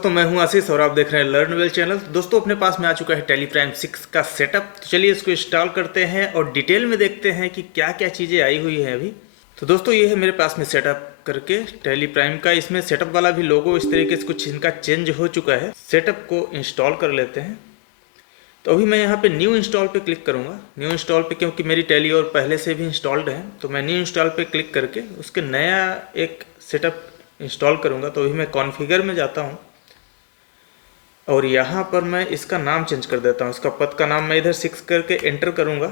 दोस्तों, मैं हूं आशीष और आप देख रहे हैं लर्न वेल चैनल। दोस्तों, अपने पास में आ चुका है टेली प्राइम 6 का सेटअप। तो चलिए इसको इंस्टॉल करते हैं और डिटेल में देखते हैं कि क्या क्या चीज़ें आई हुई हैं अभी। तो दोस्तों, ये है मेरे पास में सेटअप करके टेली प्राइम का। इसमें सेटअप वाला भी लोगो इस तरीके से कुछ इनका चेंज हो चुका है। सेटअप को इंस्टॉल कर लेते हैं। तो अभी मैं यहाँ पे न्यू इंस्टॉल पे क्लिक करूँगा। न्यू इंस्टॉल पे क्योंकि मेरी टेली और पहले से भी इंस्टॉल्ड है, तो मैं न्यू इंस्टॉल पे क्लिक करके उसके नया एक सेटअप इंस्टॉल करूँगा। तो अभी मैं कॉन्फ़िगर में जाता हूँ और यहाँ पर मैं इसका नाम चेंज कर देता हूँ। इसका पद का नाम मैं इधर 6 करके एंटर करूँगा,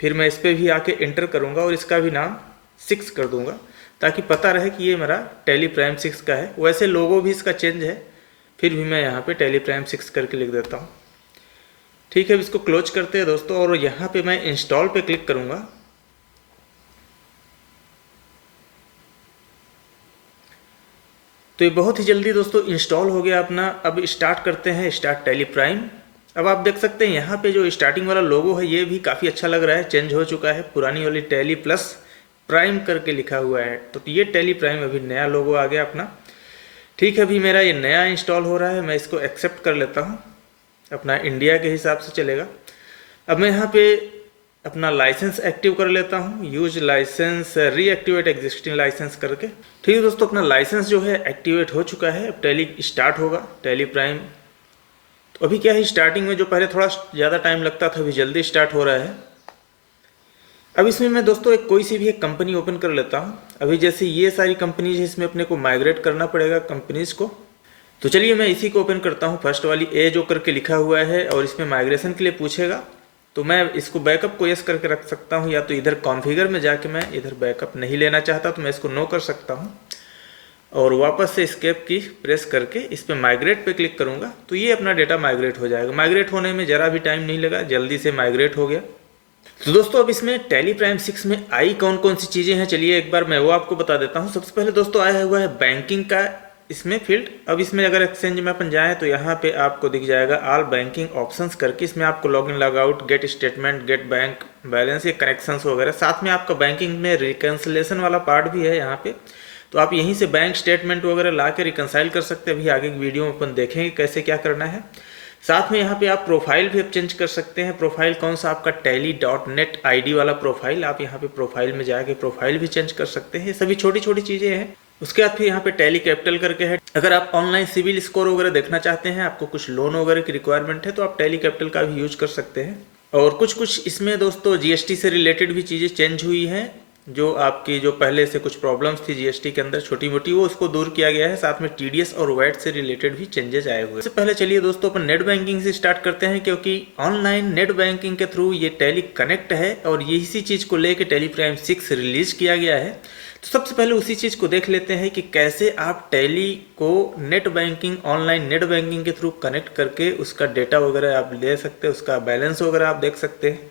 फिर मैं इस पर भी आके एंटर करूँगा और इसका भी नाम 6 कर दूँगा, ताकि पता रहे कि ये मेरा टेली प्राइम 6 का है। वैसे लोगो भी इसका चेंज है, फिर भी मैं यहाँ पे टेली प्राइम 6 करके लिख देता हूँ। ठीक है, अब इसको क्लोज करते हैं दोस्तों और यहाँ पे मैं इंस्टॉल पे क्लिक करूँगा। तो ये बहुत ही जल्दी दोस्तों इंस्टॉल हो गया अपना। अब स्टार्ट करते हैं, स्टार्ट टेली प्राइम। अब आप देख सकते हैं यहाँ पे जो स्टार्टिंग वाला लोगो है ये भी काफ़ी अच्छा लग रहा है, चेंज हो चुका है। पुरानी वाली टेली प्लस प्राइम करके लिखा हुआ है, तो ये टेली प्राइम अभी नया लोगो आ गया अपना। ठीक है, अभी मेरा ये नया इंस्टॉल हो रहा है, मैं इसको एक्सेप्ट कर लेता हूँ। अपना इंडिया के हिसाब से चलेगा। अब मैं यहाँ पे अपना लाइसेंस एक्टिव कर लेता हूँ, use licence reactivate existing licence करके। ठीक है दोस्तों, अपना लाइसेंस जो है एक्टिवेट हो चुका है। अब टेली स्टार्ट होगा, टेली प्राइम। तो अभी क्या है, स्टार्टिंग में जो पहले थोड़ा ज़्यादा टाइम लगता था, अभी जल्दी स्टार्ट हो रहा है। अब इसमें मैं दोस्तों कोई सी भी एक कंपनी ओपन कर लेता हूँ। अभी जैसे ये सारी कंपनीज है, इसमें अपने को माइग्रेट करना पड़ेगा कंपनीज को। तो चलिए मैं इसी को ओपन करता हूँ। फर्स्ट वाली ए जो करके लिखा हुआ है और इसमें माइग्रेशन के लिए पूछेगा, तो मैं इसको बैकअप को यस करके रख सकता हूँ, या तो इधर कॉन्फ़िगर में जाके मैं इधर बैकअप नहीं लेना चाहता तो मैं इसको नो कर सकता हूँ और वापस से एस्केप की प्रेस करके इस पर माइग्रेट पे क्लिक करूँगा। तो ये अपना डेटा माइग्रेट हो जाएगा। माइग्रेट होने में ज़रा भी टाइम नहीं लगा, जल्दी से माइग्रेट हो गया। तो दोस्तों, अब इसमें टेली प्राइम 6 में आई कौन कौन सी चीज़ें हैं, चलिए एक बार मैं वो आपको बता देता हूँ। सबसे पहले दोस्तों आया हुआ है बैंकिंग का इसमें फील्ड। अब इसमें अगर एक्सचेंज में अपन जाएँ तो यहाँ पे आपको दिख जाएगा ऑल बैंकिंग ऑप्शंस करके। इसमें आपको login, log out, get statement, get bank balance, ये कनेक्शंस वगैरह। साथ में आपका बैंकिंग में रिकन्सिलेशन वाला पार्ट भी है यहाँ पे, तो आप यहीं से बैंक स्टेटमेंट वगैरह ला के रिकनसाइल कर सकते हैं। अभी आगे की वीडियो में अपन देखेंगे कैसे क्या करना है। साथ में यहाँ पे आप प्रोफाइल भी चेंज कर सकते हैं। प्रोफाइल कौन सा, आपका tally.net ID वाला प्रोफाइल। आप यहाँ पे प्रोफाइल में जाके प्रोफाइल भी चेंज कर सकते हैं। सभी छोटी छोटी चीज़ें हैं। उसके बाद फिर यहाँ पे टैली कैपिटल करके है। अगर आप ऑनलाइन सिविल स्कोर वगैरह देखना चाहते हैं, आपको कुछ लोन वगैरह की रिक्वायरमेंट है, तो आप टैली कैपिटल का भी यूज कर सकते हैं। और कुछ इसमें दोस्तों जीएसटी से रिलेटेड भी चीज़ें चेंज हुई हैं। जो आपकी जो पहले से कुछ प्रॉब्लम्स थी जीएसटी के अंदर छोटी मोटी, वो उसको दूर किया गया है। साथ में टीडीएस और वैट से रिलेटेड भी चेंजेस आए हुए हैं। इससे पहले चलिए दोस्तों अपन नेट बैंकिंग से स्टार्ट करते हैं, क्योंकि ऑनलाइन नेट बैंकिंग के थ्रू ये टैली कनेक्ट है और इसी चीज़ को लेकर टेली प्राइम 6 रिलीज किया गया है। तो सबसे पहले उसी चीज़ को देख लेते हैं कि कैसे आप टैली को net banking, online net banking के थ्रू कनेक्ट करके उसका डेटा वगैरह आप ले सकते हैं, उसका बैलेंस वगैरह आप देख सकते हैं।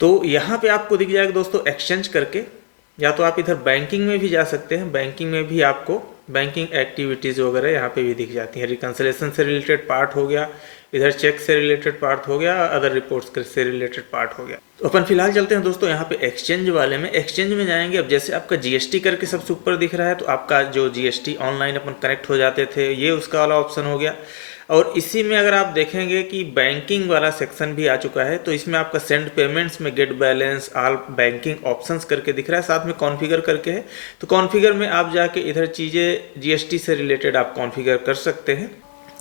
तो यहाँ पे आपको दिख जाएगा दोस्तों एक्सचेंज करके, या तो आप इधर बैंकिंग में भी जा सकते हैं। बैंकिंग में भी आपको बैंकिंग एक्टिविटीज़ वगैरह यहाँ पे भी दिख जाती हैं। रिकन्सिलेशन से रिलेटेड पार्ट हो गया, इधर चेक से रिलेटेड पार्ट हो गया, अदर रिपोर्ट्स से रिलेटेड पार्ट हो गया। तो अपन फिलहाल चलते हैं दोस्तों यहाँ पे एक्सचेंज वाले में। एक्सचेंज में जाएंगे। अब जैसे आपका जीएसटी करके सबसे ऊपर दिख रहा है, तो आपका जो जीएसटी ऑनलाइन अपन कनेक्ट हो जाते थे, ये उसका वाला ऑप्शन हो गया। और इसी में अगर आप देखेंगे कि बैंकिंग वाला सेक्शन भी आ चुका है, तो इसमें आपका सेंड पेमेंट्स में get balance, all banking options करके दिख रहा है। साथ में कॉन्फ़िगर करके है, तो कॉन्फ़िगर में आप जाके इधर चीज़ें जीएसटी से रिलेटेड आप कॉन्फ़िगर कर सकते हैं।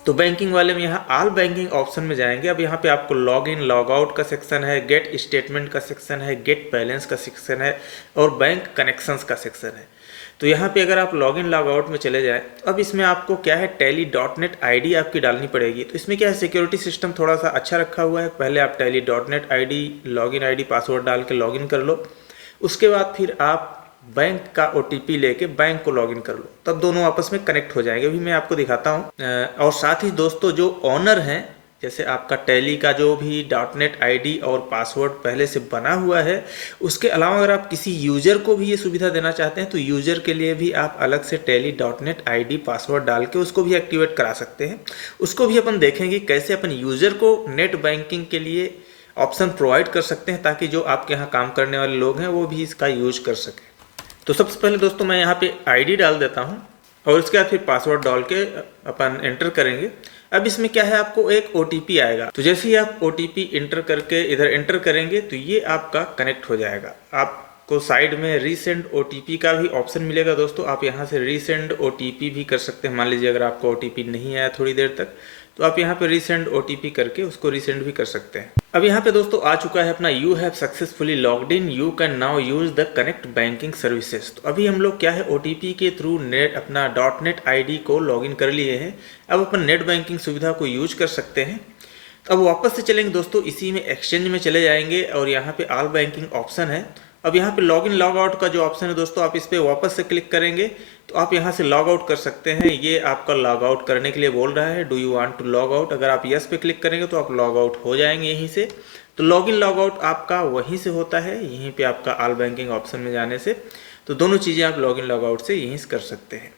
तो बैंकिंग वाले में यहाँ ऑल बैंकिंग ऑप्शन में जाएंगे। अब यहाँ पे आपको लॉग इन, लॉग आउट का सेक्शन है, गेट स्टेटमेंट का सेक्शन है, गेट बैलेंस का सेक्शन है और बैंक कनेक्शंस का सेक्शन है। तो यहाँ पे अगर आप लॉग इन, लॉग आउट में चले जाएँ, अब इसमें आपको क्या है, tally.net ID आपकी डालनी पड़ेगी। तो इसमें क्या है, सिक्योरिटी सिस्टम थोड़ा सा अच्छा रखा हुआ है। पहले आप tally.net ID login ID password डाल के लॉगिन कर लो, उसके बाद फिर आप बैंक का OTP लेके बैंक को लॉगिन कर लो, तब दोनों आपस में कनेक्ट हो जाएंगे। अभी मैं आपको दिखाता हूँ। और साथ ही दोस्तों जो ऑनर हैं, जैसे आपका टैली का जो भी .net ID और पासवर्ड पहले से बना हुआ है, उसके अलावा अगर आप किसी यूज़र को भी ये सुविधा देना चाहते हैं, तो यूज़र के लिए भी आप अलग से tally.net ID पासवर्ड डाल के उसको भी एक्टिवेट करा सकते हैं। उसको भी अपन देखेंगे कैसे अपन यूज़र को नेट बैंकिंग के लिए ऑप्शन प्रोवाइड कर सकते हैं, ताकि जो आपके यहाँ काम करने वाले लोग हैं वो भी इसका यूज कर सकें। तो सबसे पहले दोस्तों मैं यहाँ पे ID डाल देता हूँ। और उसके बाद फिर पासवर्ड डाल के अपन एंटर करेंगे। अब इसमें क्या है, आपको एक OTP आएगा। तो जैसे ही आप OTP एंटर करके इधर एंटर करेंगे तो ये आपका कनेक्ट हो जाएगा। आपको साइड में रीसेंड OTP का भी ऑप्शन मिलेगा दोस्तों। आप यहाँ से रीसेंड OTP भी कर सकते हैं। मान लीजिए अगर आपको OTP नहीं आया थोड़ी देर तक, तो आप यहाँ पे रीसेंड OTP करके उसको रीसेंड भी कर सकते हैं। अब यहाँ पे दोस्तों आ चुका है अपना you have successfully logged in, you can now use the connect banking services. तो अभी हम लोग क्या है OTP के थ्रू नेट अपना .NET ID को लॉगिन कर लिए हैं। अब अपन नेट बैंकिंग सुविधा को यूज कर सकते हैं। तो अब वापस से चलेंगे दोस्तों, इसी में एक्सचेंज में चले जाएंगे और यहाँ पे ऑल बैंकिंग ऑप्शन है। अब यहाँ पे लॉग इन लॉग आउट का जो ऑप्शन है दोस्तों, आप इस पर वापस से क्लिक करेंगे तो आप यहाँ से लॉग आउट कर सकते हैं। ये आपका लॉग आउट करने के लिए बोल रहा है, do you want to log out. अगर आप यस पे क्लिक करेंगे तो आप लॉग आउट हो जाएंगे यहीं से। तो लॉग इन लॉग आउट आपका वहीं से होता है, यहीं पे आपका ऑल बैंकिंग ऑप्शन में जाने से। तो दोनों चीज़ें आप लॉग इन लॉग आउट से यहीं से कर सकते हैं।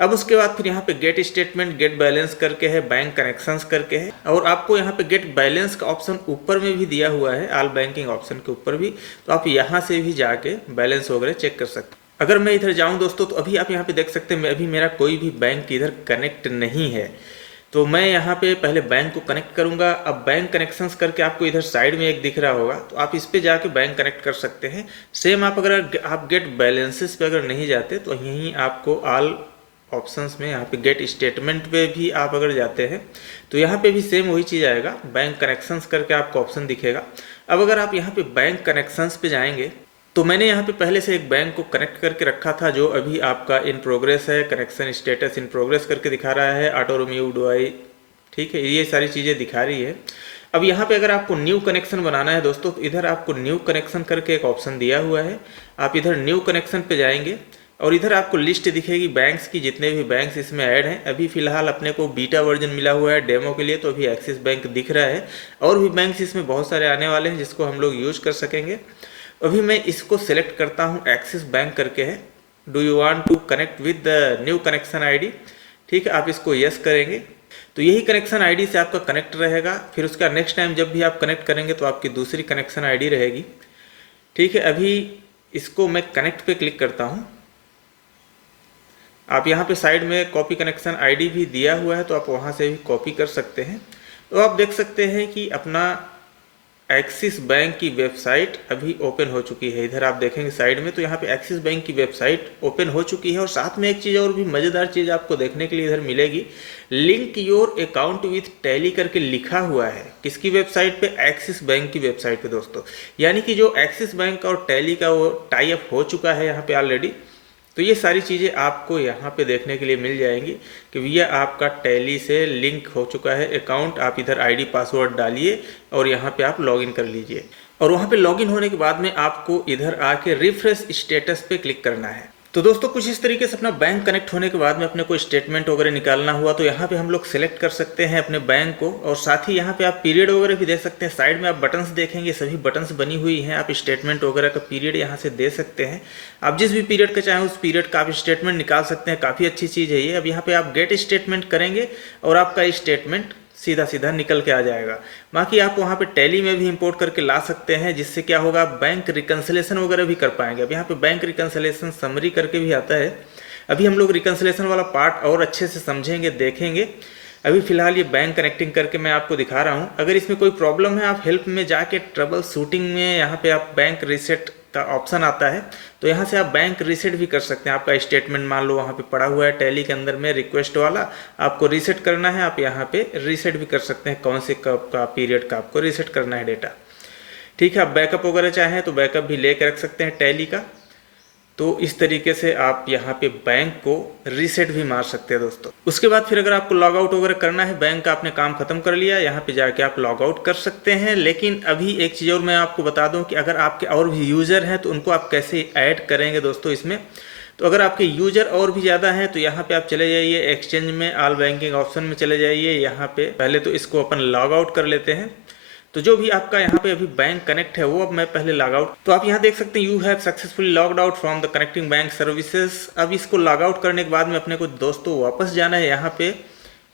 अब उसके बाद फिर यहाँ पे गेट स्टेटमेंट, गेट बैलेंस करके है, बैंक कनेक्शंस करके है, और आपको यहाँ पे गेट बैलेंस का ऑप्शन ऊपर में भी दिया हुआ है, ऑल बैंकिंग ऑप्शन के ऊपर भी। तो आप यहाँ से भी जाके बैलेंस वगैरह चेक कर सकते हैं। अगर मैं इधर जाऊँ दोस्तों तो अभी आप यहाँ पे देख सकते हैं अभी मेरा कोई भी बैंक इधर कनेक्ट नहीं है। तो मैं यहाँ पे पहले बैंक को कनेक्ट करूँगा। अब बैंक कनेक्शंस करके आपको इधर साइड में एक दिख रहा होगा, तो आप इस पे जाके बैंक कनेक्ट कर सकते हैं। सेम आप अगर आप गेट बैलेंसेस पे अगर नहीं जाते तो यहीं आपको ऑल ऑप्शंस में यहाँ पे गेट स्टेटमेंट पे भी आप अगर जाते हैं तो यहाँ पे भी सेम वही चीज़ आएगा, बैंक कनेक्शंस करके आपको ऑप्शन दिखेगा। अब अगर आप यहाँ पे बैंक कनेक्शंस पे जाएंगे तो मैंने यहाँ पे पहले से एक बैंक को कनेक्ट करके रखा था जो अभी आपका इन प्रोग्रेस है, कनेक्शन स्टेटस इन प्रोग्रेस करके दिखा रहा है, ऑटो रिन्यू डुआई, ठीक है, ये सारी चीज़ें दिखा रही है। अब यहाँ पे अगर आपको न्यू कनेक्शन बनाना है दोस्तों तो इधर आपको न्यू कनेक्शन करके एक ऑप्शन दिया हुआ है। आप इधर न्यू कनेक्शन पे जाएंगे और इधर आपको लिस्ट दिखेगी बैंक्स की, जितने भी बैंक्स इसमें ऐड हैं। अभी फिलहाल अपने को बीटा वर्जन मिला हुआ है डेमो के लिए, तो अभी एक्सिस बैंक दिख रहा है, और भी बैंक्स इसमें बहुत सारे आने वाले हैं जिसको हम लोग यूज कर सकेंगे। अभी मैं इसको सिलेक्ट करता हूँ, एक्सिस बैंक करके है, do you want to connect with the new connection ID, ठीक है, आप इसको यस करेंगे तो यही कनेक्शन ID से आपका कनेक्ट रहेगा। फिर उसका नेक्स्ट टाइम जब भी आप कनेक्ट करेंगे तो आपकी दूसरी कनेक्शन ID रहेगी, ठीक है। अभी इसको मैं कनेक्ट पे क्लिक करता हूँ। आप यहाँ पे साइड में कॉपी कनेक्शन ID भी दिया हुआ है, तो आप वहाँ से भी कॉपी कर सकते हैं। तो आप देख सकते हैं कि अपना एक्सिस बैंक की वेबसाइट अभी ओपन हो चुकी है। इधर आप देखेंगे साइड में, तो यहाँ पे एक्सिस बैंक की वेबसाइट ओपन हो चुकी है। और साथ में एक चीज़ और भी मज़ेदार चीज़ आपको देखने के लिए इधर मिलेगी, link your account with tally करके लिखा हुआ है। किसकी वेबसाइट पे? एक्सिस बैंक की वेबसाइट पे दोस्तों। यानी कि जो एक्सिस बैंक और टैली का वो टाई अप हो चुका है यहाँ पे ऑलरेडी। तो ये सारी चीज़ें आपको यहाँ पे देखने के लिए मिल जाएंगी कि भैया आपका टैली से लिंक हो चुका है अकाउंट। आप इधर ID पासवर्ड डालिए और यहाँ पे आप लॉगिन कर लीजिए। और वहाँ पे लॉगिन होने के बाद में आपको इधर आके रिफ्रेश स्टेटस पे क्लिक करना है। तो दोस्तों कुछ इस तरीके से अपना बैंक कनेक्ट होने के बाद में अपने को स्टेटमेंट वगैरह निकालना हुआ तो यहाँ पे हम लोग सेलेक्ट कर सकते हैं अपने बैंक को। और साथ ही यहाँ पे आप पीरियड वगैरह भी दे सकते हैं। साइड में आप बटन्स देखेंगे, सभी बटन्स बनी हुई हैं। आप स्टेटमेंट वगैरह का पीरियड यहाँ से दे सकते हैं। आप जिस भी पीरियड का चाहें उस पीरियड का आप स्टेटमेंट निकाल सकते हैं। काफ़ी अच्छी चीज़ है ये। अब यहाँ पे आप गेट स्टेटमेंट करेंगे और आपका स्टेटमेंट सीधा सीधा निकल के आ जाएगा। बाकी आप वहाँ पे टैली में भी इंपोर्ट करके ला सकते हैं, जिससे क्या होगा, बैंक रिकन्सिलेशन वगैरह भी कर पाएंगे। अब यहाँ पे बैंक रिकन्सिलेशन समरी करके भी आता है। अभी हम लोग रिकन्सिलेशन वाला पार्ट और अच्छे से समझेंगे, देखेंगे। अभी फिलहाल ये बैंक कनेक्टिंग करके मैं आपको दिखा रहा हूँ। अगर इसमें कोई प्रॉब्लम है, आप हेल्प में जाके ट्रबल शूटिंग में यहाँ पे आप बैंक रीसेट का ऑप्शन आता है, तो यहाँ से आप बैंक रीसेट भी कर सकते हैं। आपका स्टेटमेंट मान लो वहाँ पे पड़ा हुआ है टैली के अंदर में रिक्वेस्ट वाला, आपको रीसेट करना है, आप यहाँ पे रीसेट भी कर सकते हैं। कौन से कब का पीरियड का आपको रीसेट करना है डेटा, ठीक है। आप बैकअप वगैरह चाहें तो बैकअप भी लेके रख सकते हैं टैली का। तो इस तरीके से आप यहाँ पे बैंक को रीसेट भी मार सकते हैं दोस्तों। उसके बाद फिर अगर आपको लॉग आउट वगैरह करना है, बैंक का आपने काम खत्म कर लिया, यहाँ पे जाके आप लॉग आउट कर सकते हैं। लेकिन अभी एक चीज़ और मैं आपको बता दूं कि अगर आपके और भी यूज़र हैं तो उनको आप कैसे ऐड करेंगे दोस्तों इसमें। तो अगर आपके यूज़र और भी ज़्यादा हैं तो यहाँ पे आप चले जाइए एक्सचेंज में, ऑल बैंकिंग ऑप्शन में चले जाइए। यहाँ पे पहले तो इसको अपन लॉग आउट कर लेते हैं। तो जो भी आपका यहाँ पे अभी बैंक कनेक्ट है वो अब मैं पहले लॉग आउट, तो आप यहाँ देख सकते हैं you have successfully logged out from the connecting bank services. अब इसको लॉग आउट करने के बाद में अपने को दोस्तों वापस जाना है यहाँ पे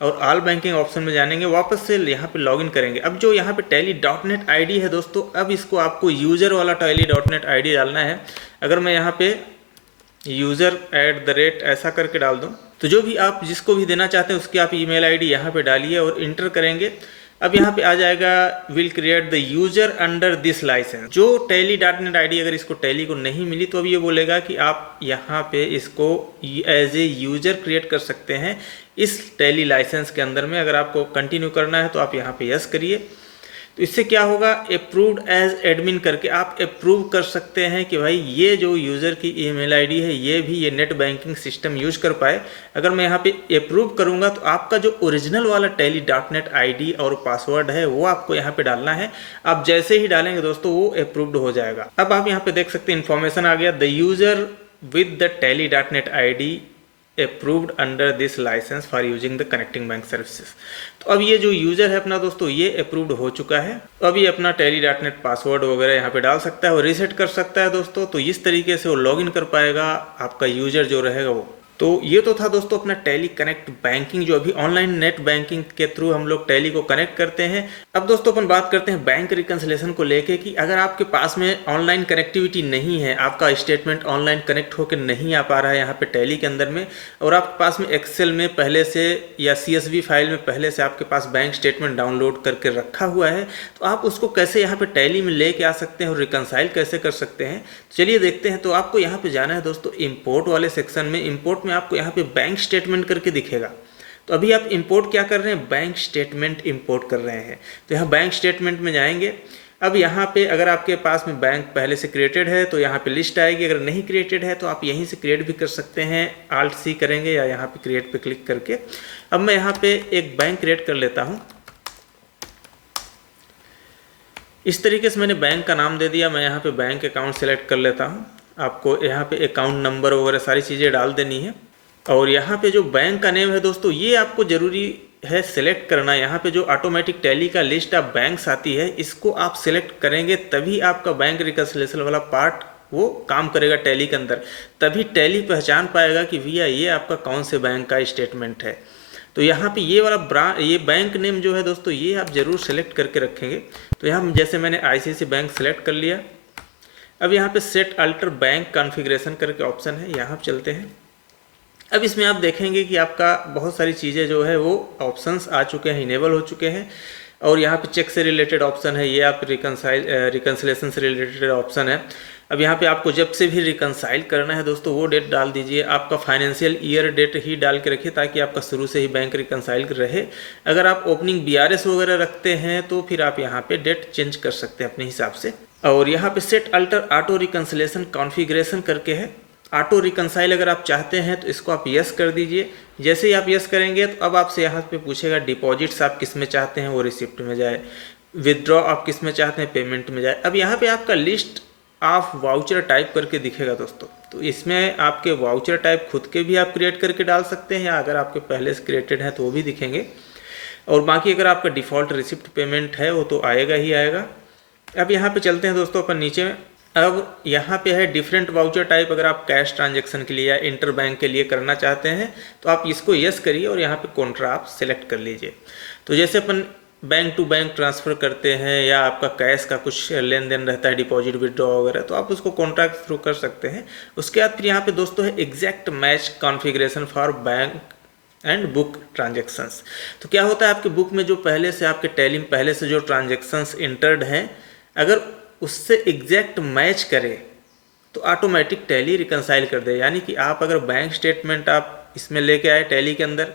और ऑल बैंकिंग ऑप्शन में जानेंगे, वापस से यहाँ पे लॉगिन करेंगे। अब जो यहाँ पे टैली.net ID है दोस्तों, अब इसको आपको यूज़र वाला टैली.net ID डालना है। अगर मैं यहाँ पे यूज़र @ ऐसा करके डाल दूँ तो जो भी आप जिसको भी देना चाहते हैं उसकी आप ईमेल आईडी यहाँ पे डालिए और इंटर करेंगे। अब यहाँ पे आ जाएगा will create the user under this licence. जो tally.net आईडी अगर इसको टैली को नहीं मिली तो अब ये बोलेगा कि आप यहाँ पे इसको एज ए यूजर क्रिएट कर सकते हैं इस टैली लाइसेंस के अंदर में। अगर आपको कंटिन्यू करना है तो आप यहाँ पे यस करिए। तो इससे क्या होगा, अप्रूव्ड एज एडमिन करके आप अप्रूव कर सकते हैं कि भाई ये जो यूज़र की ईमेल आईडी है ये भी ये नेट बैंकिंग सिस्टम यूज कर पाए। अगर मैं यहाँ पे अप्रूव करूँगा तो आपका जो ओरिजिनल वाला tally.net आईडी और पासवर्ड है वो आपको यहाँ पे डालना है। आप जैसे ही डालेंगे दोस्तों वो अप्रूव्ड हो जाएगा। अब आप यहाँ पे देख सकते हैं इन्फॉर्मेशन आ गया, the user with the tally.net ID approved under this licence for using the connecting bank services. तो अब ये जो यूज़र है अपना दोस्तों ये अप्रूव्ड हो चुका है। तो अभी अपना tally.net पासवर्ड वगैरह यहाँ पे डाल सकता है और रीसेट कर सकता है दोस्तों। तो इस तरीके से वो लॉगिन कर पाएगा आपका यूज़र जो रहेगा वो। तो ये तो था दोस्तों अपना टैली कनेक्ट बैंकिंग, जो अभी ऑनलाइन नेट बैंकिंग के थ्रू हम लोग टैली को कनेक्ट करते हैं। अब दोस्तों अपन बात करते हैं बैंक रिकंसिलेशन को लेके कि अगर आपके पास में ऑनलाइन कनेक्टिविटी नहीं है, आपका स्टेटमेंट ऑनलाइन कनेक्ट होकर नहीं आ पा रहा है यहाँ पे टैली के अंदर में, और आपके पास में एक्सेल में पहले से या CSV फाइल में पहले से आपके पास बैंक स्टेटमेंट डाउनलोड करके रखा हुआ है, तो आप उसको कैसे यहाँ पे टैली में लेके आ सकते हैं और रिकंसाइल कैसे कर सकते हैं, चलिए देखते हैं। तो आपको यहाँ पे जाना है दोस्तों इंपोर्ट वाले सेक्शन में। इंपोर्ट में आपको यहाँ पे बैंक स्टेटमेंट करके दिखेगा। तो अभी आप इंपोर्ट क्या कर रहे हैं, बैंक स्टेटमेंट इंपोर्ट कर रहे हैं। तो यहाँ बैंक स्टेटमेंट में जाएंगे। अब यहाँ पे अगर आपके पास में बैंक पहले से क्रिएटेड है तो यहाँ पे लिस्ट आएगी। अगर नहीं क्रिएटेड है तो आप यहीं से क्रिएट भी कर सकते हैं, Alt+C करेंगे या यहाँ पे क्रिएट पे क्लिक करके। अब मैं यहाँ पे एक बैंक क्रिएट कर लेता हूँ। इस तरीके से मैंने बैंक का नाम दे दिया। मैं यहाँ पे बैंक अकाउंट सेलेक्ट कर लेता हूँ। आपको यहाँ पे अकाउंट नंबर वगैरह सारी चीज़ें डाल देनी है। और यहाँ पे जो बैंक का नेम है दोस्तों ये आपको ज़रूरी है सिलेक्ट करना। यहाँ पे जो ऑटोमेटिक टैली का लिस्ट ऑफ बैंक्स आती है इसको आप सिलेक्ट करेंगे तभी आपका बैंक रिकंसिलेशन वाला पार्ट वो काम करेगा टैली के अंदर। तभी टैली पहचान पाएगा कि भैया ये आपका कौन से बैंक का स्टेटमेंट है। तो यहाँ पे ये वाला ये बैंक नेम जो है दोस्तों ये आप ज़रूर सेलेक्ट करके रखेंगे। तो यहाँ जैसे मैंने ICICI बैंक सेलेक्ट कर लिया। अब यहाँ पे सेट अल्टर बैंक कॉन्फ़िगरेशन करके ऑप्शन है, यहाँ पे चलते हैं। अब इसमें आप देखेंगे कि आपका बहुत सारी चीज़ें जो है वो ऑप्शंस आ चुके हैं, इनेबल हो चुके हैं। और यहाँ पे चेक से रिलेटेड ऑप्शन है, ये आप रिकंसिलेशन से रिलेटेड ऑप्शन है। अब यहाँ पे आपको जब से भी रिकंसाइल करना है दोस्तों वो डेट डाल दीजिए। आपका फाइनेंशियल ईयर डेट ही डाल के रखिए ताकि आपका शुरू से ही बैंक रिकंसाइल रहे। अगर आप ओपनिंग BRS वगैरह रखते हैं तो फिर आप यहाँ पे डेट चेंज कर सकते हैं अपने हिसाब से। और यहाँ पे set alter auto reconciliation configuration करके है। ऑटो रिकंसाइल अगर आप चाहते हैं तो इसको आप यस कर दीजिए। जैसे ही आप यस करेंगे तो अब आपसे यहाँ पे पूछेगा डिपॉजिट्स आप किस में चाहते हैं, वो रिसिप्ट में जाए, विदड्रॉ आप किस में चाहते हैं, पेमेंट में जाए। अब यहाँ पे आपका लिस्ट ऑफ वाउचर टाइप करके दिखेगा दोस्तों। तो इसमें आपके वाउचर टाइप खुद के भी आप क्रिएट करके डाल सकते हैं, या अगर आपके पहले से क्रिएटेड हैं तो वो भी दिखेंगे। और बाकी अगर आपका डिफ़ॉल्ट रिसिप्ट पेमेंट है वो तो आएगा ही आएगा। अब यहाँ पे चलते हैं दोस्तों अपन नीचे में। अब यहाँ पे है डिफरेंट वाउचर टाइप। अगर आप कैश ट्रांजैक्शन के लिए या इंटर बैंक के लिए करना चाहते हैं तो आप इसको यस करिए और यहाँ पे कॉन्ट्रा आप सेलेक्ट कर लीजिए। तो जैसे अपन बैंक टू बैंक ट्रांसफ़र करते हैं या आपका कैश का कुछ लेन देन रहता है, डिपॉजिट विड्रॉ वगैरह, तो आप उसको कॉन्ट्रैक्ट थ्रू कर सकते हैं। उसके बाद फिर यहाँ पे दोस्तों है exact match configuration for bank and book transactions. तो क्या होता है आपके बुक में जो पहले से आपके टैली में पहले से जो ट्रांजेक्शन्स इंटर्ड हैं अगर उससे एग्जैक्ट मैच करे तो ऑटोमेटिक टैली रिकंसाइल कर दे। यानी कि आप अगर बैंक स्टेटमेंट आप इसमें लेके आए टैली के अंदर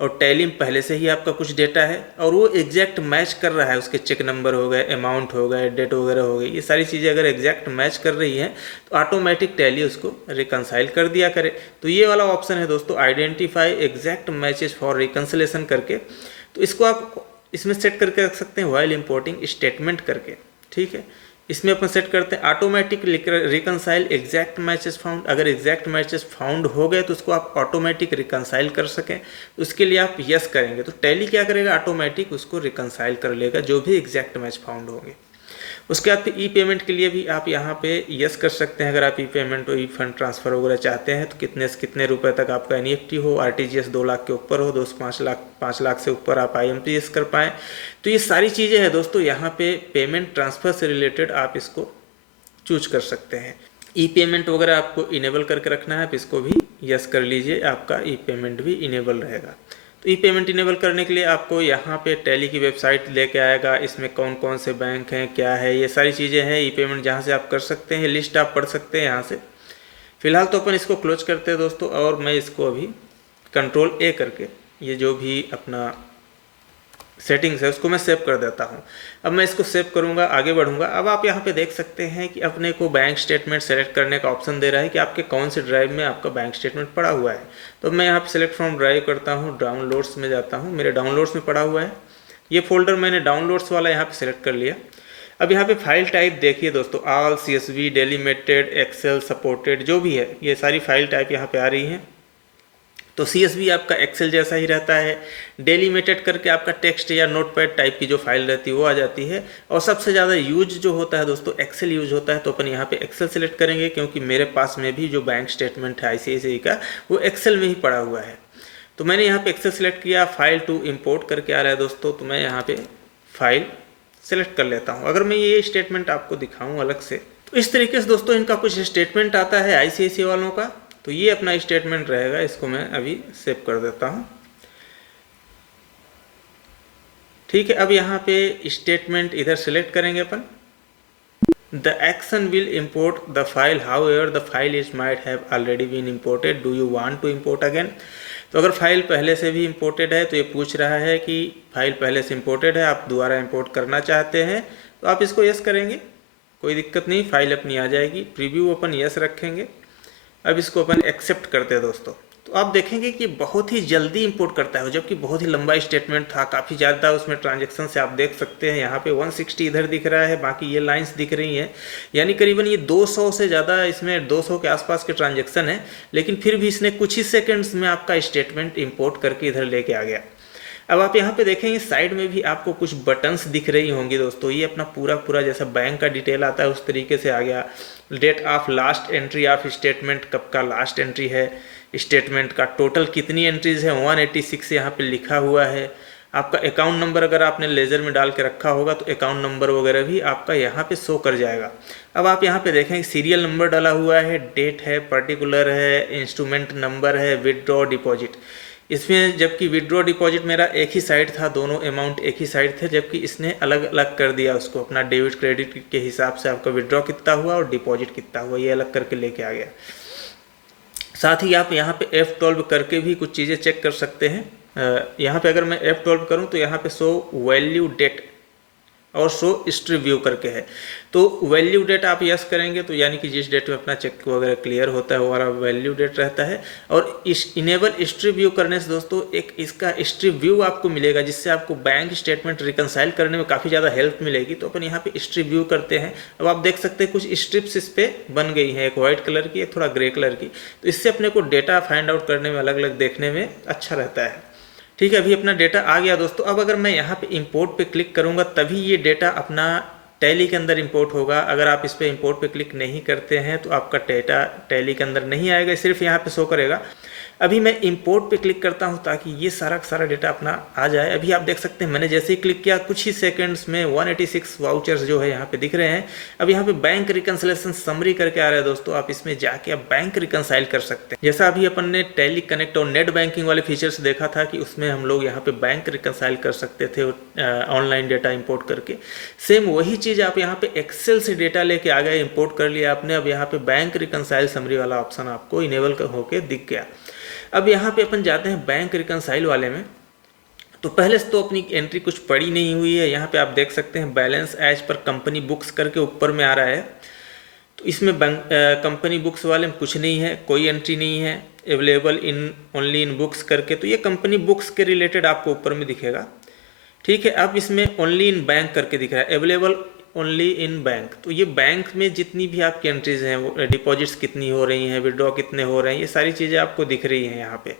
और टैली में पहले से ही आपका कुछ डेटा है और वो एग्जैक्ट मैच कर रहा है, उसके चेक नंबर हो गए, अमाउंट हो गए, डेट वगैरह हो गई, ये सारी चीज़ें अगर एग्जैक्ट मैच कर रही हैं तो ऑटोमेटिक टैली उसको रिकंसाइल कर दिया करे। तो ये वाला ऑप्शन है दोस्तों identify exact matches for reconciliation करके। तो इसको आप इसमें सेट करके रख सकते हैं व्हाइल इंपोर्टिंग स्टेटमेंट करके। ठीक है, इसमें अपन सेट करते हैं automatic reconcile exact matches found. अगर एग्जैक्ट मैचेस फाउंड हो गए तो उसको आप ऑटोमेटिक रिकंसाइल कर सकें, उसके लिए आप यस करेंगे तो टैली क्या करेगा, ऑटोमेटिक उसको रिकंसाइल कर लेगा जो भी एग्जैक्ट मैच फाउंड होंगे। उसके बाद ई पेमेंट के लिए भी आप यहाँ पे यस कर सकते हैं। अगर आप ई पेमेंट और ई फंड ट्रांसफ़र वगैरह चाहते हैं तो कितने से कितने रुपए तक आपका NEFT हो, RTGS 2 लाख के ऊपर हो, 2 से 5 लाख से ऊपर आप IMPS कर पाएँ। तो ये सारी चीज़ें हैं दोस्तों, यहाँ पे पेमेंट ट्रांसफ़र से रिलेटेड आप इसको चूज कर सकते हैं। ई पेमेंट वगैरह आपको इनेबल करके रखना है, आप इसको भी यस कर लीजिए, आपका ई पेमेंट भी इनेबल रहेगा। तो ई पेमेंट इनेबल करने के लिए आपको यहाँ पे टैली की वेबसाइट लेके आएगा, इसमें कौन कौन से बैंक हैं, क्या है, ये सारी चीज़ें हैं। ई पेमेंट जहाँ से आप कर सकते हैं, लिस्ट आप पढ़ सकते हैं यहाँ से। फिलहाल तो अपन इसको क्लोज करते हैं दोस्तों, और मैं इसको अभी कंट्रोल ए करके ये जो भी अपना सेटिंग्स है उसको मैं सेव कर देता हूँ। अब मैं इसको सेव करूँगा, आगे बढ़ूँगा। अब आप यहाँ पे देख सकते हैं कि अपने को बैंक स्टेटमेंट सेलेक्ट करने का ऑप्शन दे रहा है कि आपके कौन से ड्राइव में आपका बैंक स्टेटमेंट पड़ा हुआ है। तो मैं यहाँ पे सेलेक्ट फ्रॉम ड्राइव करता हूँ, डाउनलोड्स में जाता हूँ, मेरे डाउनलोड्स में पड़ा हुआ है ये फोल्डर, मैंने डाउनलोड्स वाला यहाँ पर सेलेक्ट कर लिया। अब यहाँ पे फाइल टाइप देखिए दोस्तों, ऑल, CSV, डेलीमिटेड, एक्सेल, सपोर्टेड, जो भी है ये सारी फाइल टाइप यहाँ पे आ रही हैं। तो CSV आपका एक्सेल जैसा ही रहता है, डेलीमिटेड करके आपका टेक्स्ट या नोटपैड टाइप की जो फाइल रहती है वो आ जाती है। और सबसे ज़्यादा यूज जो होता है दोस्तों एक्सेल यूज होता है, तो अपन यहाँ पे एक्सेल सेलेक्ट करेंगे, क्योंकि मेरे पास में भी जो बैंक स्टेटमेंट है ICICI का वो एक्सेल में ही पड़ा हुआ है। तो मैंने यहाँ पे एक्सेल सेलेक्ट किया, फाइल टू इम्पोर्ट करके आ रहा है दोस्तों, तो मैं यहाँ पे फाइल सेलेक्ट कर लेता हूँ। अगर मैं ये स्टेटमेंट आपको दिखाऊँ अलग से, तो इस तरीके से दोस्तों इनका कुछ स्टेटमेंट आता है ICICI वालों का। तो ये अपना स्टेटमेंट रहेगा, इसको मैं अभी सेव कर देता हूँ। ठीक है, अब यहाँ पे स्टेटमेंट इधर सेलेक्ट करेंगे अपन। The action will import the file, however the file is might have already been imported, do you want to import again. तो अगर फाइल पहले से भी इम्पोर्टेड है तो ये पूछ रहा है कि फाइल पहले से इम्पोर्टेड है, आप दोबारा इम्पोर्ट करना चाहते हैं, तो आप इसको यस करेंगे, कोई दिक्कत नहीं, फाइल अपनी आ जाएगी। प्रीव्यू अपन यस रखेंगे। अब इसको अपन एक्सेप्ट करते हैं दोस्तों। तो आप देखेंगे कि बहुत ही जल्दी इंपोर्ट करता है, जबकि बहुत ही लंबा स्टेटमेंट था, काफ़ी ज़्यादा उसमें ट्रांजैक्शन से आप देख सकते हैं। यहाँ पे 160 इधर दिख रहा है, बाकी ये लाइंस दिख रही हैं, यानी करीबन ये 200 से ज़्यादा, इसमें 200 के आसपास के ट्रांजैक्शन है। लेकिन फिर भी इसने कुछ ही सेकेंड्स में आपका स्टेटमेंट इम्पोर्ट करके इधर लेके आ गया। अब आप यहाँ पे देखेंगे साइड में भी आपको कुछ बटन्स दिख रही होंगी दोस्तों, ये अपना पूरा जैसा बैंक का डिटेल आता है उस तरीके से आ गया। Date of last entry of statement, कब का लास्ट एंट्री है स्टेटमेंट का, टोटल कितनी एंट्रीज है 186 यहाँ पे लिखा हुआ है। आपका अकाउंट नंबर अगर आपने लेजर में डाल के रखा होगा तो अकाउंट नंबर वगैरह भी आपका यहाँ पे शो कर जाएगा। अब आप यहाँ पे देखें सीरियल नंबर डाला हुआ है, डेट है, पर्टिकुलर है, इंस्ट्रूमेंट नंबर है, विदड्रॉ डिपॉजिट। इसमें जबकि विदड्रॉ डिपॉजिट मेरा एक ही साइड था, दोनों अमाउंट एक ही साइड थे, जबकि इसने अलग अलग कर दिया उसको, अपना डेबिट क्रेडिट के हिसाब से आपका विदड्रॉ कितना हुआ और डिपॉजिट कितना हुआ ये अलग करके लेके आ गया। साथ ही आप यहाँ पे F12 करके भी कुछ चीज़ें चेक कर सकते हैं। यहाँ पे अगर मैं F12 करूँ तो यहाँ पे शो वैल्यू डेट और शो हिस्ट्री व्यू करके है। तो वैल्यू डेट आप यस करेंगे तो यानी कि जिस डेट में अपना चेक वगैरह क्लियर होता है वो वाला वैल्यू डेट रहता है। और इस इनेबल हिस्ट्री व्यू करने से दोस्तों एक इसका हिस्ट्री व्यू आपको मिलेगा, जिससे आपको बैंक स्टेटमेंट रिकनसाइल करने में काफ़ी ज़्यादा हेल्प मिलेगी। तो अपन यहाँ पे हिस्ट्री व्यू करते हैं। अब आप देख सकते हैं कुछ स्ट्रिप्स इस पर बन गई हैं, एक वाइट कलर की, एक थोड़ा ग्रे कलर की। तो इससे अपने को डेटा फाइंड आउट करने में, अलग अलग देखने में अच्छा रहता है। ठीक है, अभी अपना डेटा आ गया दोस्तों। अब अगर मैं यहाँ पे इंपोर्ट पे क्लिक करूँगा तभी ये डेटा अपना टैली के अंदर इंपोर्ट होगा। अगर आप इस पे इंपोर्ट पे क्लिक नहीं करते हैं तो आपका डेटा टैली के अंदर नहीं आएगा, सिर्फ यहाँ पे शो करेगा। अभी मैं इंपोर्ट पे क्लिक करता हूँ ताकि ये सारा का सारा डेटा अपना आ जाए। अभी आप देख सकते हैं मैंने जैसे ही क्लिक किया कुछ ही सेकंड्स में 186 वाउचर्स जो है यहाँ पे दिख रहे हैं। अब यहाँ पे बैंक रिकन्सिलेशन समरी करके आ रहा है दोस्तों, आप इसमें जाके आप बैंक रिकन्साइल कर सकते हैं। जैसा अभी अपन ने टैली कनेक्ट और नेट बैंकिंग वाले फीचर्स देखा था कि उसमें हम लोग यहाँ पे बैंक रिकन्साइल कर सकते थे ऑनलाइन डेटा इम्पोर्ट करके। सेम वही चीज़ आप यहाँ पे एक्सेल से डेटा लेके आ गए, इम्पोर्ट कर लिया आपने। अब यहाँ पे बैंक रिकन्साइल समरी वाला ऑप्शन आपको इनेबल होकर दिख गया। अब यहाँ पे अपन जाते हैं बैंक रिकन्साइल वाले में। तो पहले से तो अपनी एंट्री कुछ पड़ी नहीं हुई है। यहाँ पे आप देख सकते हैं balance as per company books करके ऊपर में आ रहा है। तो इसमें कंपनी बुक्स वाले में कुछ नहीं है, कोई एंट्री नहीं है। Available in only in books करके, तो ये कंपनी बुक्स के रिलेटेड आपको ऊपर में दिखेगा। ठीक है, अब इसमें ओनली इन बैंक करके दिख रहा है, अवेलेबल ओनली इन बैंक। तो ये बैंक में जितनी भी आपकी एंट्रीज हैं, वो डिपॉजिट्स कितनी हो रही हैं, विड्रॉ कितने हो रहे हैं, ये सारी चीज़ें आपको दिख रही हैं यहाँ पे।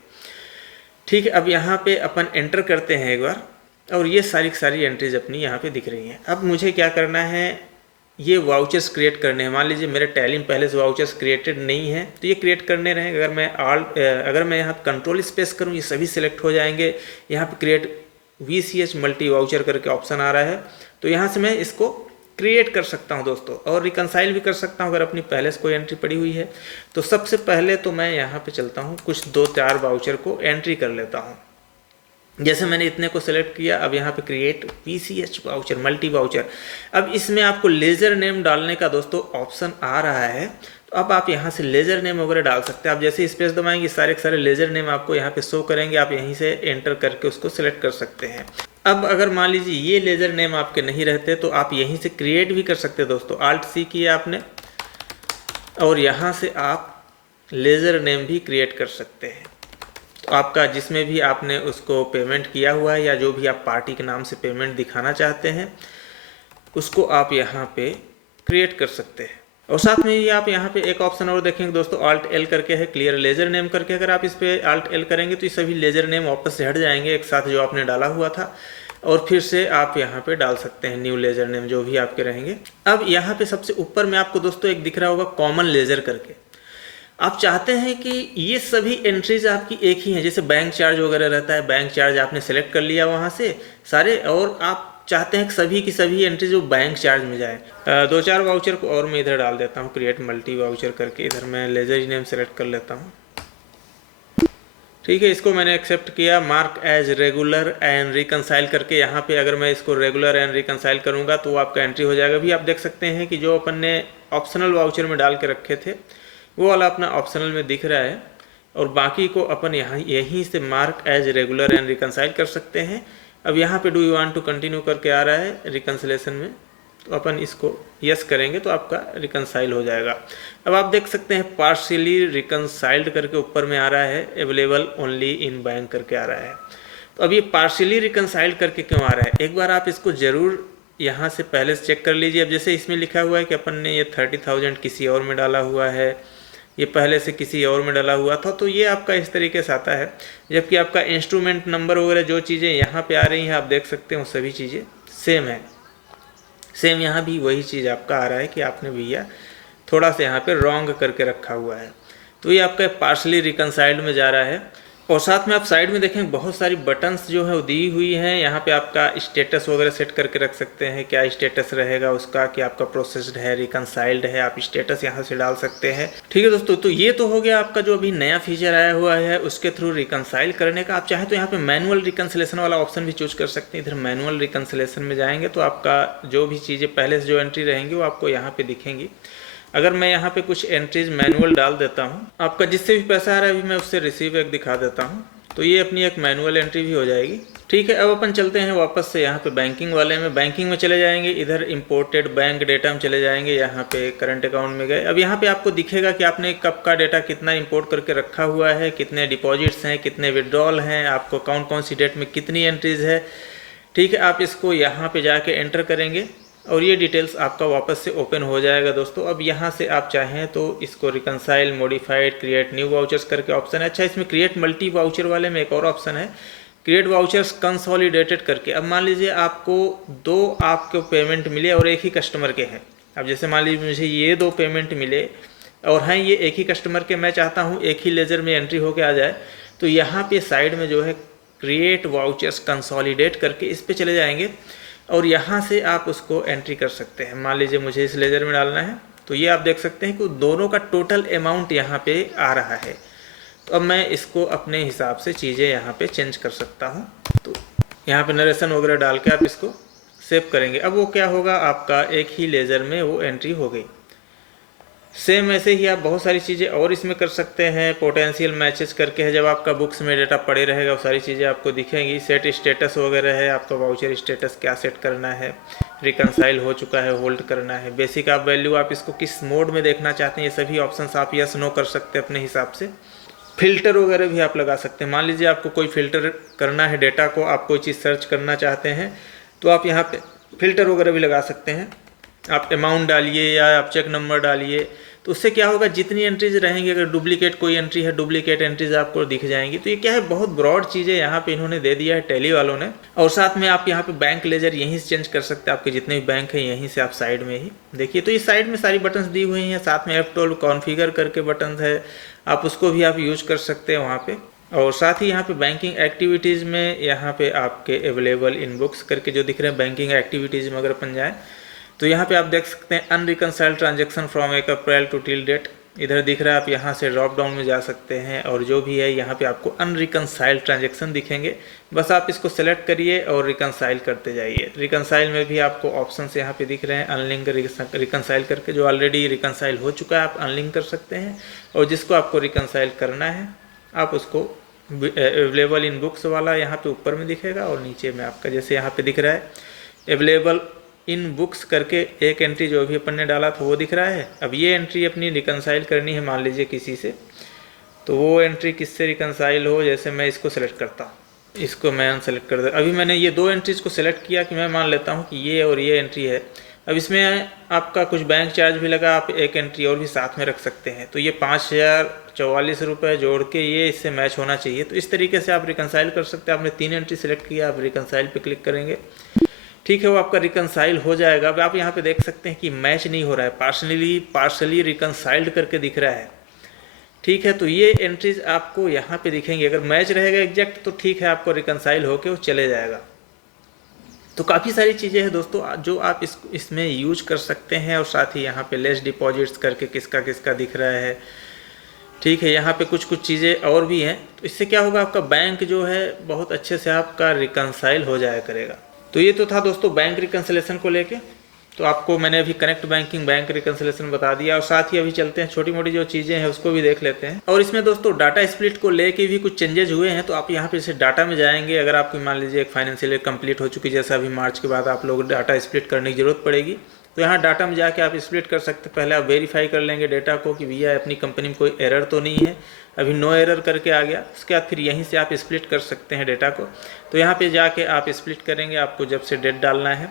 ठीक है, अब यहाँ पे अपन एंटर करते हैं एक बार और ये सारी की सारी एंट्रीज अपनी यहाँ पे दिख रही हैं। अब मुझे क्या करना है, ये वाउचर्स क्रिएट करने हैं। मान लीजिए मेरे टैली में पहले से वाउचर्स क्रिएटेड नहीं है तो ये क्रिएट करने रहेंगे। अगर मैं यहाँ कंट्रोल स्पेस करूँ ये सभी सिलेक्ट हो जाएंगे। यहाँ पे क्रिएट VCH मल्टी वाउचर करके ऑप्शन आ रहा है, तो यहाँ से मैं इसको क्रिएट कर सकता हूं दोस्तों, और रिकंसाइल भी कर सकता हूं अगर अपनी पहले से कोई एंट्री पड़ी हुई है। तो सबसे पहले तो मैं यहाँ पे चलता हूँ, कुछ 2-4 वाउचर को एंट्री कर लेता हूँ। जैसे मैंने इतने को सेलेक्ट किया, अब यहाँ पे create PCH voucher, multi voucher. अब इसमें आपको लेज़र नेम डालने का दोस्तों ऑप्शन आ रहा है, तो अब आप यहाँ से लेज़र नेम वगैरह डाल सकते हैं। आप जैसे स्पेस दबाएंगे सारे के सारे लेज़र नेम आपको यहाँ पे शो करेंगे, आप यहीं से एंटर करके उसको सेलेक्ट कर सकते हैं। अब अगर मान लीजिए ये लेज़र नेम आपके नहीं रहते तो आप यहीं से क्रिएट भी कर सकते हैं दोस्तों। Alt+C किया आपने और यहाँ से आप लेज़र नेम भी क्रिएट कर सकते हैं। तो आपका जिसमें भी आपने उसको पेमेंट किया हुआ है या जो भी आप पार्टी के नाम से पेमेंट दिखाना चाहते हैं उसको आप यहाँ पे क्रिएट कर सकते हैं। और साथ में ही आप यहाँ पे एक ऑप्शन और देखेंगे दोस्तों, Alt+L करके है, क्लियर लेज़र नेम करके। अगर आप इस पर Alt+L करेंगे तो ये सभी लेज़र नेम वापस से हट जाएंगे एक साथ जो आपने डाला हुआ था, और फिर से आप यहाँ पे डाल सकते हैं न्यू लेज़र नेम जो भी आपके रहेंगे। अब यहाँ पे सबसे ऊपर में आपको दोस्तों एक दिख रहा होगा कॉमन लेज़र करके। आप चाहते हैं कि ये सभी एंट्रीज आपकी एक ही हैं, जैसे बैंक चार्ज वगैरह रहता है, बैंक चार्ज आपने सेलेक्ट कर लिया वहाँ से सारे, और आप चाहते हैं कि सभी की सभी एंट्री जो बैंक चार्ज में जाए। 2-4 वाउचर को और मैं इधर डाल देता हूँ, क्रिएट मल्टी वाउचर करके। इधर मैं लेज़र नेम सेलेक्ट कर लेता हूँ, ठीक है। इसको मैंने एक्सेप्ट किया, mark as regular and reconcile करके। यहाँ पे अगर मैं इसको रेगुलर एंड रिकंसाइल करूँगा तो वो आपका एंट्री हो जाएगा। भी आप देख सकते हैं कि जो अपन ने ऑप्शनल वाउचर में डाल के रखे थे वो वाला अपना ऑप्शनल में दिख रहा है, और बाकी को अपन यहाँ यहीं से mark as regular and reconcile कर सकते हैं। अब यहाँ पे do you want to continue करके आ रहा है रिकंसिलेशन में, तो अपन इसको यस करेंगे तो आपका रिकंसाइल हो जाएगा। अब आप देख सकते हैं पार्शियली रिकंसाइल्ड करके ऊपर में आ रहा है, अवेलेबल ओनली इन बैंक करके आ रहा है। तो अब ये पार्शियली रिकंसाइल्ड करके क्यों आ रहा है, एक बार आप इसको ज़रूर यहाँ से पहले से चेक कर लीजिए। अब जैसे इसमें लिखा हुआ है कि अपन ने ये 30,000 किसी और में डाला हुआ है, ये पहले से किसी और में डाला हुआ था, तो ये आपका इस तरीके से आता है। जबकि आपका इंस्ट्रूमेंट नंबर वगैरह जो चीज़ें यहाँ पे आ रही हैं आप देख सकते हो सभी चीज़ें सेम है। सेम यहाँ भी वही चीज़ आपका आ रहा है कि आपने भैया थोड़ा सा यहाँ पे रॉन्ग करके रखा हुआ है, तो ये आपका पार्शली रिकंसाइल्ड में जा रहा है। और साथ में आप साइड में देखें बहुत सारी बटन्स जो है वो दी हुई हैं। यहाँ पे आपका स्टेटस वगैरह सेट करके रख सकते हैं, क्या स्टेटस रहेगा उसका, कि आपका प्रोसेस्ड है, रिकंसाइल्ड है, आप स्टेटस यहाँ से डाल सकते हैं। ठीक है दोस्तों, तो ये तो हो गया आपका जो अभी नया फीचर आया हुआ है उसके थ्रू रिकंसाइल करने का। आप चाहें तो यहाँ पे मैनुअल रिकंसिलेशन वाला ऑप्शन भी चूज कर सकते हैं। इधर मैनुअल रिकंसिलेशन में जाएंगे तो आपका जो भी चीज़ें पहले से जो एंट्री रहेंगी वो आपको यहाँ पे दिखेंगी। अगर मैं यहाँ पे कुछ एंट्रीज मैनुअल डाल देता हूँ, आपका जिससे भी पैसा आ रहा है अभी मैं उससे रिसीव एक दिखा देता हूँ, तो ये अपनी एक मैनुअल एंट्री भी हो जाएगी। ठीक है, अब अपन चलते हैं वापस से यहाँ पे बैंकिंग वाले में। बैंकिंग में चले जाएंगे, इधर इंपोर्टेड बैंक डेटा में चले जाएंगे, यहाँ पे करंट अकाउंट में गए। अब यहाँ पे आपको दिखेगा कि आपने कब का डेटा कितना इंपोर्ट करके रखा हुआ है, कितने डिपॉजिट्स हैं, कितने विड्रॉल हैं, आपको कौन सी डेट में कितनी एंट्रीज है। ठीक है, आप इसको यहाँ पे जाके एंटर करेंगे और ये डिटेल्स आपका वापस से ओपन हो जाएगा दोस्तों। अब यहाँ से आप चाहें तो इसको reconcile, modified, create new vouchers करके ऑप्शन है। अच्छा, इसमें क्रिएट मल्टी वाउचर वाले में एक और ऑप्शन है, क्रिएट वाउचर्स कंसोलिडेटेड करके। अब मान लीजिए आपको दो आपको पेमेंट मिले और एक ही कस्टमर के हैं। अब जैसे मान लीजिए मुझे ये 2 पेमेंट मिले और हैं ये एक ही कस्टमर के, मैं चाहता हूँ एक ही लेजर में एंट्री होके आ जाए, तो यहाँ पे साइड में जो है क्रिएट वाउचर्स कंसोलिडेट करके इस पर चले जाएंगे और यहाँ से आप उसको एंट्री कर सकते हैं। मान लीजिए मुझे इस लेजर में डालना है, तो ये आप देख सकते हैं कि दोनों का टोटल अमाउंट यहाँ पे आ रहा है। तो अब मैं इसको अपने हिसाब से चीज़ें यहाँ पे चेंज कर सकता हूँ। तो यहाँ पे नरेशन वगैरह डाल के आप इसको सेव करेंगे। अब वो क्या होगा, आपका एक ही लेजर में वो एंट्री हो गई। सेम ऐसे ही आप बहुत सारी चीज़ें और इसमें कर सकते हैं। पोटेंशियल मैचेस करके है, जब आपका बुक्स में डेटा पड़े रहेगा वो सारी चीज़ें आपको दिखेंगी। सेट स्टेटस वगैरह है, आपका वाउचर स्टेटस क्या सेट करना है, रिकंसाइल हो चुका है, होल्ड करना है, बेसिक आप वैल्यू आप इसको किस मोड में देखना चाहते हैं, ये सभी ऑप्शंस आप यस नो कर सकते हैं अपने हिसाब से। फिल्टर वगैरह भी आप लगा सकते हैं। मान लीजिए आपको कोई फिल्टर करना है, डेटा को आप कोई चीज़ सर्च करना चाहते हैं तो आप यहाँ पे फिल्टर वगैरह भी लगा सकते हैं। आप अमाउंट डालिए या आप चेक नंबर डालिए, तो उससे क्या होगा, जितनी एंट्रीज रहेंगी, अगर डुप्लीकेट कोई एंट्री है, डुप्लीकेट एंट्रीज आपको दिख जाएंगी। तो ये क्या है, बहुत ब्रॉड चीज़ें यहाँ पे इन्होंने दे दिया है टैली वालों ने। और साथ में आप यहाँ पे बैंक लेजर यहीं से चेंज कर सकते हैं, आपके जितने भी बैंक हैं यहीं से आप साइड में ही देखिए। तो इस साइड में सारी बटन्स दी हुई हैं, साथ में F12 कॉन्फ़िगर करके बटन है, आप उसको भी आप यूज कर सकते हैं वहाँ पे। और साथ ही यहाँ पे बैंकिंग एक्टिविटीज़ में यहाँ पे आपके अवेलेबल इन बुक्स करके जो दिख रहे हैं, बैंकिंग एक्टिविटीज़ में अगर अपन जाएँ तो यहाँ पे आप देख सकते हैं unreconciled transaction from 1 April to till date, इधर दिख रहा है। आप यहाँ से ड्रॉप डाउन में जा सकते हैं और जो भी है यहाँ पे आपको अनरिकनसाइल्ड ट्रांजेक्शन दिखेंगे। बस आप इसको सेलेक्ट करिए और रिकनसाइल करते जाइए। रिकनसाइल में भी आपको ऑप्शंस यहाँ पे दिख रहे हैं, अनलिंक रिकनसाइल करके। जो ऑलरेडी रिकनसाइल हो चुका है आप अनलिंक कर सकते हैं, और जिसको आपको रिकनसाइल करना है आप उसको अवेलेबल इन बुक्स वाला यहाँ पे ऊपर में दिखेगा, और नीचे में आपका जैसे यहाँ पे दिख रहा है अवेलेबल इन बुक्स करके एक एंट्री जो भी अपन ने डाला था वो दिख रहा है। अब ये एंट्री अपनी रिकनसाइल करनी है मान लीजिए किसी से, तो वो एंट्री किससे रिकनसाइल हो, जैसे मैं इसको सेलेक्ट करता हूँ, इसको मैं अनसेलेक्ट कर देता। अभी मैंने ये 2 एंट्रीज को सिलेक्ट किया कि मैं मान लेता हूँ कि ये और ये एंट्री है। अब इसमें आपका कुछ बैंक चार्ज भी लगा, आप एक एंट्री और भी साथ में रख सकते हैं, तो ये 5044 रुपये जोड़ के ये इससे मैच होना चाहिए। तो इस तरीके से आप रिकनसाइल कर सकते हैं। आपने 3 एंट्री सेलेक्ट किया, आप रिकनसाइल पे क्लिक करेंगे, ठीक है, वो आपका रिकनसाइल हो जाएगा। अब आप यहाँ पे देख सकते हैं कि मैच नहीं हो रहा है, पार्शली रिकनसाइल्ड करके दिख रहा है, ठीक है। तो ये एंट्रीज आपको यहाँ पे दिखेंगी। अगर मैच रहेगा एग्जैक्ट तो ठीक है, आपको रिकनसाइल होके वो चले जाएगा। तो काफ़ी सारी चीज़ें हैं दोस्तों जो आप इसमें यूज कर सकते हैं, और साथ ही यहाँ पे लेस डिपॉजिट्स करके किसका किसका दिख रहा है, ठीक है। यहाँ पे कुछ चीज़ें और भी हैं। तो इससे क्या होगा, आपका बैंक जो है बहुत अच्छे से आपका रिकनसाइल हो जाया करेगा। तो ये तो था दोस्तों बैंक रिकन्सिलेशन को लेके। तो आपको मैंने अभी कनेक्ट बैंकिंग बैंक रिकन्सिलेशन बता दिया, और साथ ही अभी चलते हैं छोटी मोटी जो चीज़ें हैं उसको भी देख लेते हैं। और इसमें दोस्तों डाटा स्प्लिट को लेके भी कुछ चेंजेज हुए हैं। तो आप यहाँ पे से डाटा में जाएंगे, अगर आपकी मान लीजिए एक फाइनेंशियल ईयर कंप्लीट हो चुकी, जैसा अभी मार्च के बाद आप लोग डाटा स्प्लिट करने की जरूरत पड़ेगी, तो यहाँ डाटा में जाके आप स्प्लिट कर सकते हैं। पहले आप वेरीफाई कर लेंगे डेटा को कि भैया अपनी कंपनी में कोई एरर तो नहीं है। अभी नो एरर करके आ गया, उसके बाद फिर यहीं से आप स्प्लिट कर सकते हैं डेटा को। तो यहाँ पे जाके आप स्प्लिट करेंगे, आपको जब से डेट डालना है।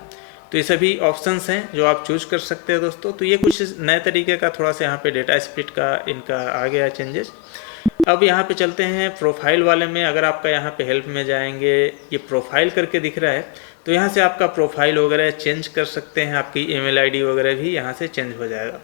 तो ये सभी ऑप्शंस हैं जो आप चूज कर सकते हैं दोस्तों। तो ये कुछ नए तरीके का थोड़ा सा यहाँ पे डेटा स्प्लिट का इनका आ गया चेंजेस। अब यहाँ पे चलते हैं प्रोफाइल वाले में। अगर आपका यहाँ पे हेल्प में जाएंगे, ये प्रोफाइल करके दिख रहा है, तो यहाँ से आपका प्रोफाइल वगैरह चेंज कर सकते हैं। आपकी ईमेल आईडी वगैरह भी यहाँ से चेंज हो जाएगा।